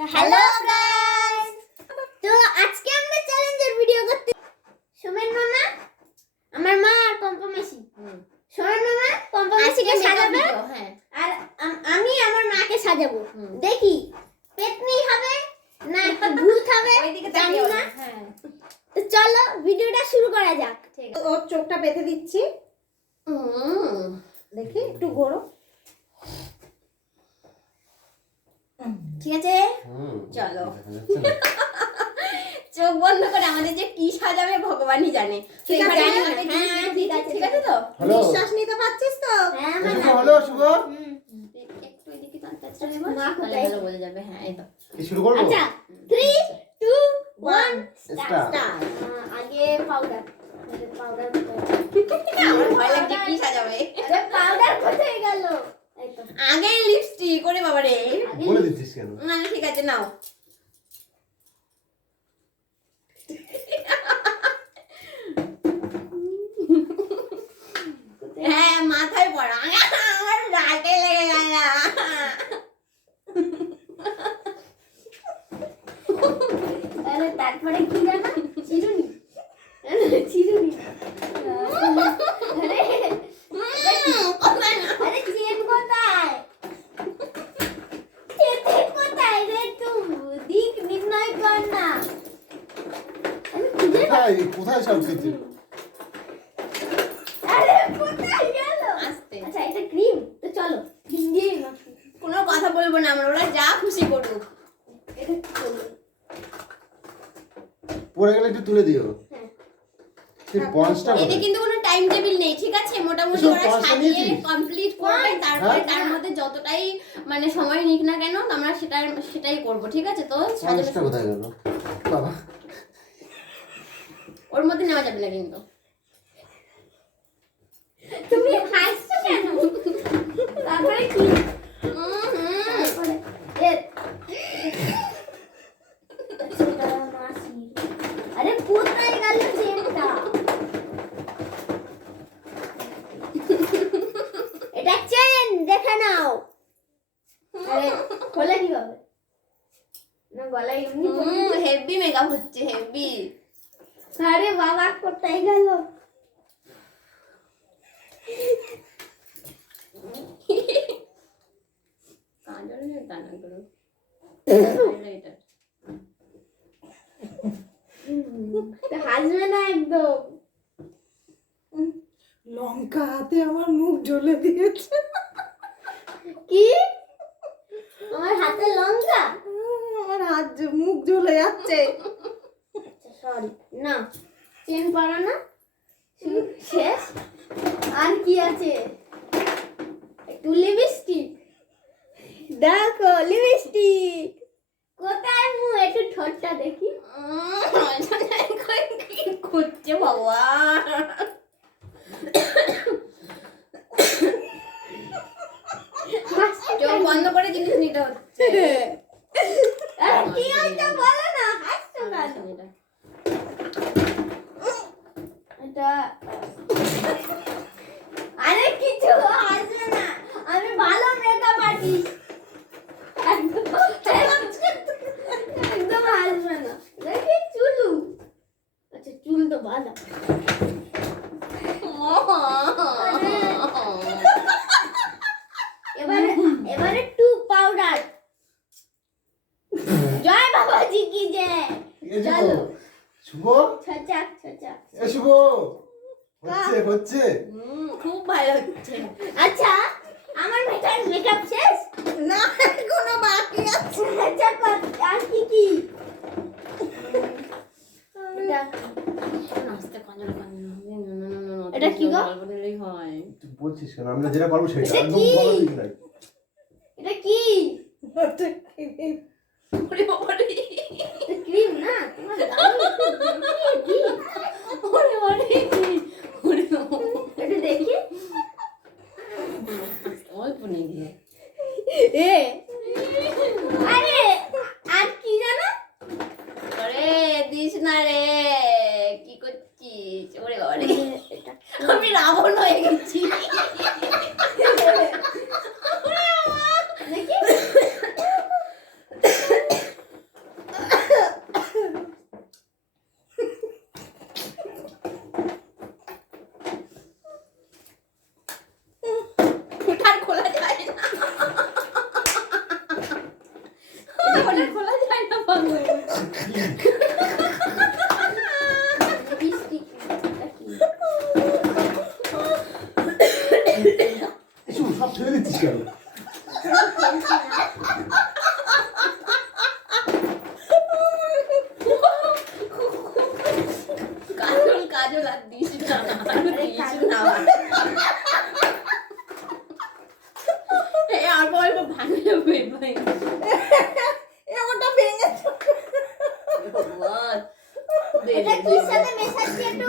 Hello guys তো আজকে আমরা চ্যালেঞ্জের ভিডিও করতে সোমেন মামা আমার মা আর পম্পা মাসি। সোমেন মামা পম্পা মাসিকে সাজাবে। হ্যাঁ। আর আমি আমার মাকে সাজাবো। দেখি পেতনি হবে না ভূত হবে জানি না। হ্যাঁ। তো চলো ভিডিওটা শুরু করা যাক। ওর চোখটা পেতে দিচ্ছি। দেখি একটু গড়ো ঠিক আছে চলো। চোখ বন্ধ করে আমাদের যে কি সাজাবে ভগবানই জানে। ঠিক আছে, হ্যাঁ, হ্যাঁ, ঠিক আছে, ঠিক আছে তো? নিঃশ্বাস নিতে পারছিস তো? হ্যাঁ শুভ হ্যালো শুভ। একটু এদিকে কানটা মা মা কোথায়? বলে যাবে হ্যাঁ এই তো। শুরু করব? আচ্ছা three two one Start. Start আগে পাউডার পাউডার ভয় লাগছে কি সাজাবে। আরে পাউডার কোথায় গেল? আগে লিপস্টিক করে বাবা রে বলে দিচ্ছিস কেন? না না, ঠিক আছে নাও হ্যাঁ মাথায় পড়া আমার রাগে লেগে গেল আরে তারপরে কি জানো চিরুনি আরে, চিরুনি আরে আরে চেন কোথায় চেন কোথায় রে তুই দিক নির্ণয় কর না আমি খুঁজে পা- কোথায় কোথায় সব কিছু আরে কোথায় গেল? আস্তে আচ্ছা এটা ক্রিম। তো চলো ক্রিম দিয়ে কোনো কথা বলব না আমরা ওরা যা খুশি করুক। এটা কি করব? পড়ে গেলে একটু তুলে দিও। হ্যাঁ। সেই পঞ্চটা এতে কিন্তু কোনো টাইম টেবিল নেই ঠিক আছে? মোটামুটি ওরা সাজিয়ে কমপ্লিট করবে তারপরে হ্যাঁ? তার মধ্যে যতটাই মানে সময় নিক না কেন আমরা সেটাই সেটাই করব ঠিক আছে? তো সাজানো কোথায় গেল? বাবা। ওর মধ্যে নেওয়া যাবে না কিন্তু তুমি হাসছো কেন তারপরে কি উম, হুম। তারপরে এ সেটা মাসি আরে কোথায় গেল চেনটা এটা চেন দেখে নাও আরে খোলা কীভাবে না গলায় এমনি পড়ে হুম হেভি মেকআপ হচ্ছে হেভি আরে বাবা কোথায় গেল কাজল দানা এটা হাসবে না একদম। লঙ্কা হাতে আমার মুখ জ্বলে দিয়েছে। কি? আমার হাতে লঙ্কা? আমার হাত মুখ জ্বলে যাচ্ছে। সরি না চেন পরা না শেষ আর কি আছে একটু লিপস্টিক দেখো লিপস্টিক কোথায় মু একটু ঠোঁটটা দেখি কি করছে বাবা চোখ বন্ধ করে জিনিস নিতে হচ্ছে আরে কি হইছে বলো না হাসছো কেন এটা আরে কিছু আসবে না আমি ভালো মেকআপ আর্টিস্ট একদম একদম আসবে না দেখি চুলু আচ্ছা চুল তো ভালো এবারে টু পাউডার জয় বাবাজি কি জয় চলো। শুভ? ছচাক ছচাক। এ শুভ হচ্ছে হচ্ছে। খুব ভালো হচ্ছে। আচ্ছা আমার মেকআপ মেকআপ শেষ? না এখনও বাকি আছে। আচ্ছা কর- আর কি কি? এটা কি গো? হয়। বলছিস কেন? আমরা যেটা পারব সেটা। একদম? বলো এটা কি ওটা কি? ওরে বাবা রে। এটা ক্রিম না গায়ে? ওরে। ওরে বাবা। এটা দেখি অল্প নিয়ে দিয়ে এ আরে আর কি জানো আরে দিস না রে কি করছিস ওরে বাবা রে এটা আমি রাবণ হয়ে গেছি দেখি কেন কাজল আর দিস না অল্প অল্প ভাঙে এ ওটা ভেঙে এটা দে, কি সাথে মেশাচ্ছি একটু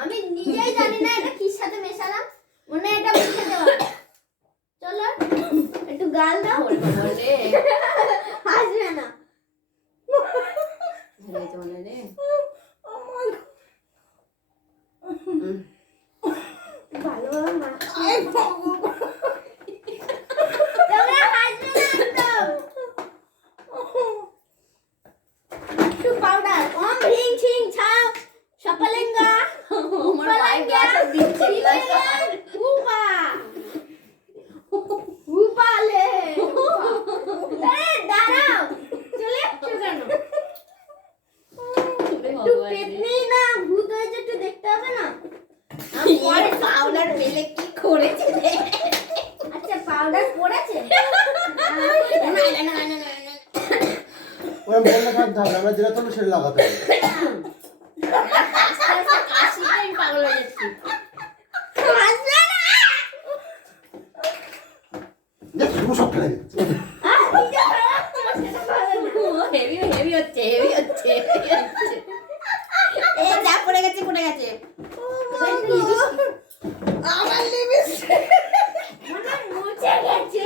আমি নিজেই জানি না এটা কি সাথে মেশালাম। মনে এটা মুখে দেওয়া। চলো একটু গাল দাও। হাসবে না। রে আমার ভালোভাবে মা এই ভগবান তোমরা হাসবে না একদম একটু পাউডার ওম রিং ছিং ছাও সপলেঙ্গা আমার পায়ে গ্যাস দিচ্ছে গ্যাস উপা উপালে এ দাঁড়াও চলে একটু কেন একটু পেতনি না ভূত হয়েছে একটু দেখতে হবে না পরে পাউডার পেলে কি করেছে রে আচ্ছা পাউডার পড়েছে না না না না না না ওরা বললে থাকতে হবে আমরা যেটা করব সেটা লাগাতে হবে আস্তে আস্তে কাশিতে আমি পাগল হয়ে যাচ্ছি হাসবে না দেখ শুভ সব ফেলে দিচ্ছে আর নিজে খারাপ তোমার সেটা ভালো না হেভি হেভি হচ্ছে হেভি হচ্ছে হেভি হচ্ছে এ যা পড়ে গেছে পড়ে গেছে আমার লিপস্টিক মনে হয় মুছে গেছে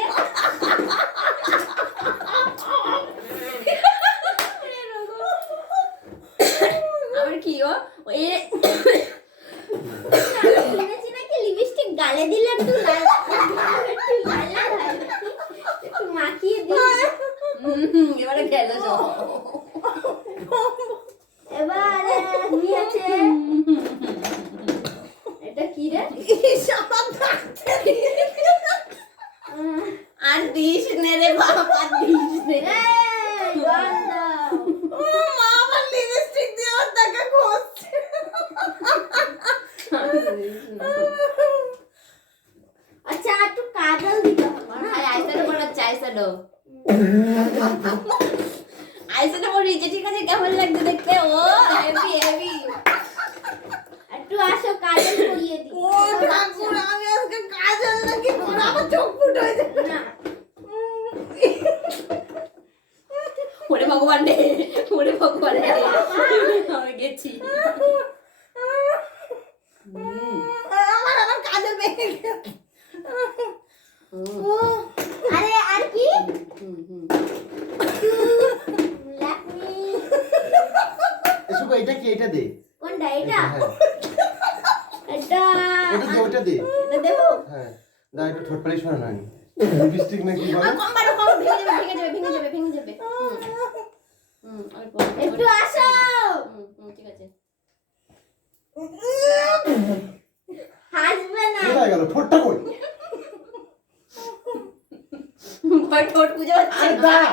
আমার কি ও এ কিনেছি নাকি লিপস্টিক গালে দিলে একটু লাল লাল লাল একটু মাখিয়ে দিই। এবারে গেল এবারে কি আছে। এটা কি রে? আর দিস নে রে বাবা আর দিস নে এই, জল দাও। ও মা আমার লিপস্টিক দিয়ে ওর টাকা ঘষছে আচ্ছা আর একটু কাজল দিতে হবে না? আর আইস্যাডো পড়াচ্ছে আইস্যাডো আইস্যাডো পড়িয়েছে ঠিক আছে কেমন লাগছে দেখতে ও হেভি হেভি একটু আসো কাজল করিয়ে দিই ও ঠাকুর আমি আজকে কাজল নাকি তোর আমার চোখ ফুট হয়ে যাবে না ওরে ভগবান রে ওরে ভগবান রে আমি গেছি হুম, আমার আমার কাজল ভেঙে গেছে হুম, ও, আরে আর কি হুম, হুম। লাকমি এ শুভ এটা দে। কোনটা এটা হ্যাঁ। এটা। ওটা দে ওটা দে। এটা দেবো? হ্যাঁ। না একটু ঠোঁট পালিশ হয় না লিপস্টিক না কি বলে কম বারো কম ভেঙে যাবে ভেঙে যাবে ভেঙে যাবে ভেঙে যাবে। হুম, অল্প, একটু আসো। হুম, ঠিক আছে। হাসবে না। কোথায় গেল? ঠোঁটটা কই? ভয় ঠোঁট পুজো হচ্ছে। দাঁড়া।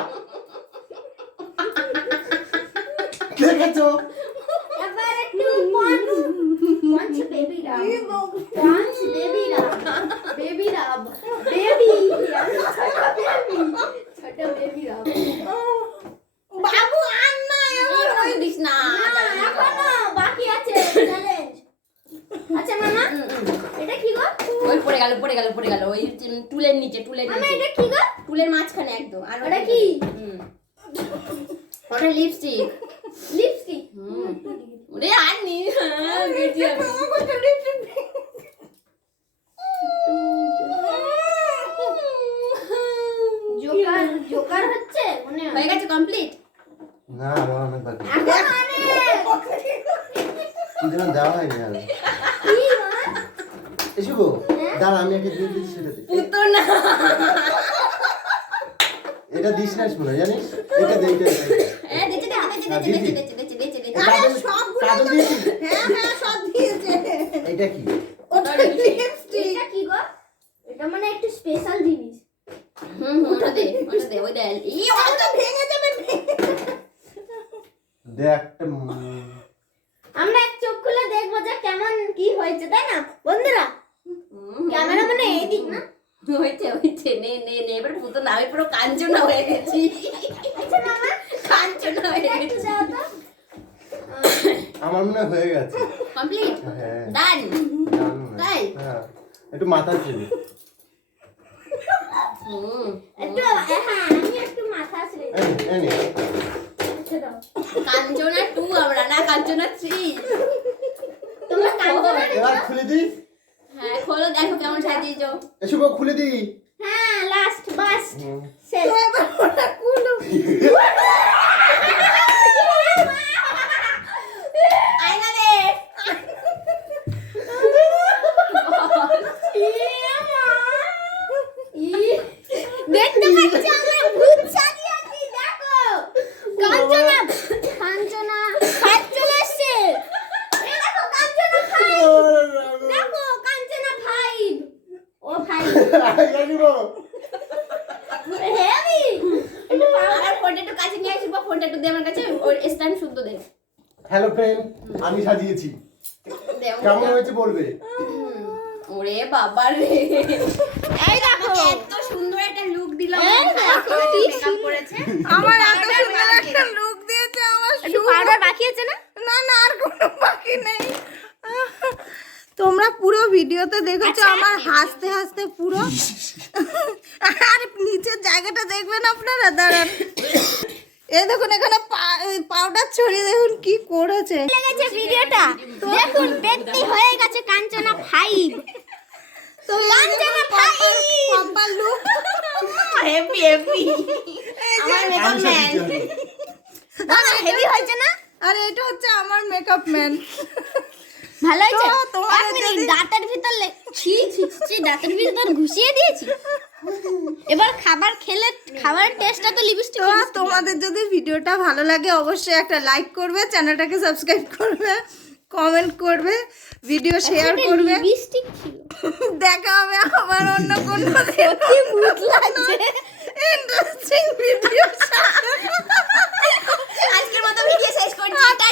দেখেছ? পঞ্চ বেবি রাব পঞ্চ বেবি রাব বেবি রাব বেবি ছোট বেবি ছোট বেবি রাব বাবু আর না এবার ওই দিস না এখনও বাকি আছে চ্যালেঞ্জ আচ্ছা মামা। এটা কি গো? ওই পড়ে গেল পড়ে গেল পড়ে গেল ওই টুলের নিচে টুলের নিচে। এটা কি গো? টুলের মাঝখানে একদম আর ওটা কি? হুম। ওটা লিপস্টিক ওরে আর নি। জোকার জোকার হচ্ছে মনে হয় গেছে কমপ্লিট না আমার অনেক বাকি এখন অনেক কি যেন দেওয়া হয়নি আর কি মা এ শুভ দাঁড়া আমি একটা জিনিস দিচ্ছি সেটা দে পুতো না এটা দিস না শুনে জানিস এটা দে এটা দে, দে। হ্যাঁ দিচ্ছে দিচ্ছে হ্যাঁ, দিচ্ছে দিদি। দিচ্ছে দিচ্ছে দিচ্ছে দিচ্ছে আরে কাজল- সবগুলো কাজল তো- দিয়েছিস? হ্যাঁ হ্যাঁ সব দিয়েছে। এটা কি? ওটা লিপস্টিক এটা কি গো? এটা মানে একটু স্পেশাল জিনিস। হুম হুম, ওটা দে ওটা দে ওই দে ই ওটা ভেঙে যাবে ভেঙে দে একটা উম, আমরা এক চোখ খুলে দেখব যে কেমন কি হয়েছে তাই না? বন্ধুরা হুম, ক্যামেরা মানে এদিক না? হয়েছে হয়েছে। নে নে নে এবার পুতুল না আমি পুরো কাঞ্চনা হয়ে গেছি। আচ্ছা মামা। কাঞ্চনা হয়ে গেছি। আমার মনে হয়ে গেছে। কমপ্লিট হ্যাঁ। ডান তাই? হ্যাঁ। একটু মাথা ছিল। একটু হ্যাঁ আমি একটু মাথা দিই। এই নে, দাও। কাঞ্চনা টু আমরা না কাঞ্চনা থ্রি তোমরা কাঞ্চনা এবার খুলে দি হ্যাঁ খোলো দেখো কেমন সাজিয়েছো এসব খুলে দি হ্যাঁ লাস্ট বাস। শেষ ওটা কুলো আয়না দে দেখতে পাচ্ছ আমরা ভূত সাজিয়েছি দেখো কাঞ্চনা কাঞ্চনা ফাইভ চলে এসছে এই দেখো কাঞ্চনা ফাইভ দেখো কাঞ্চনা ফাইভ ও ফাইভ হেভি একটু পাওয়া আমার ফোনটা একটু কাছে নিয়ে আসব ফোনটা একটু দে আমার কাছে ওর স্ট্যান্ড শুদ্ধ দে হ্যালো ফ্রেন্ড আমি সাজিয়েছি। কেমন হয়েছে বলবে? ওরে বাবা রে। এই দেখো। এত সুন্দর একটা লুক দিলাম আমার এত সুন্দর একটা লুক দিয়েছে আমার একটু শুভ পাউডার বাকি আছে না না না আর কোনো বাকি নেই তোমরা পুরো ভিডিওতে দেখেছ আচ্ছা, আমার হাসতে হাসতে পুরো? আর নিচের জায়গাটা দেখবেন আপনারা? দাঁড়ান। এই দেখুন এখানে পাউডার ছড়িয়ে দেখুন কি করেছে। লেগেছে ভিডিওটা। দেখুন ব্যক্তি হয়ে গেছে কাঞ্চনা ফাইভ তো কাঞ্চনা ফাইভ পাম্পার লুক হেভি হেভি আমার মেকআপ ম্যান দাদা হেভি হয়েছে না? আর এটা হচ্ছে আমার মেকআপ ম্যান ভালো হয়েছে? এক মিনিট দাঁতের ভিতর ছি ছি ছি দাঁতের ভিতর ঘুষিয়ে দিয়েছি। এবার খাবার খেলে খাবারের টেস্টটা তো লিপস্টিক তোমাদের যদি ভিডিওটা ভালো লাগে অবশ্যই একটা লাইক করবে চ্যানেলটাকে সাবস্ক্রাইব করবে কমেন্ট করবে ভিডিও শেয়ার করবে। লিপস্টিক ছিল। দেখা হবে আবার অন্য কোনো কি ভূত লাগছে। ইন্টারেস্টিং ভিডিও আজকের মতো ভিডিও শেষ করছি। টাটা।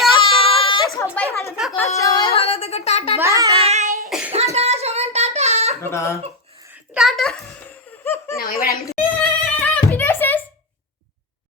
সবাই ভালো থেকো। সবাই ভালো থেকো। Tata tata. বাই টাটা সবাই টাটা। টাটা। টাটা। না এবার আমি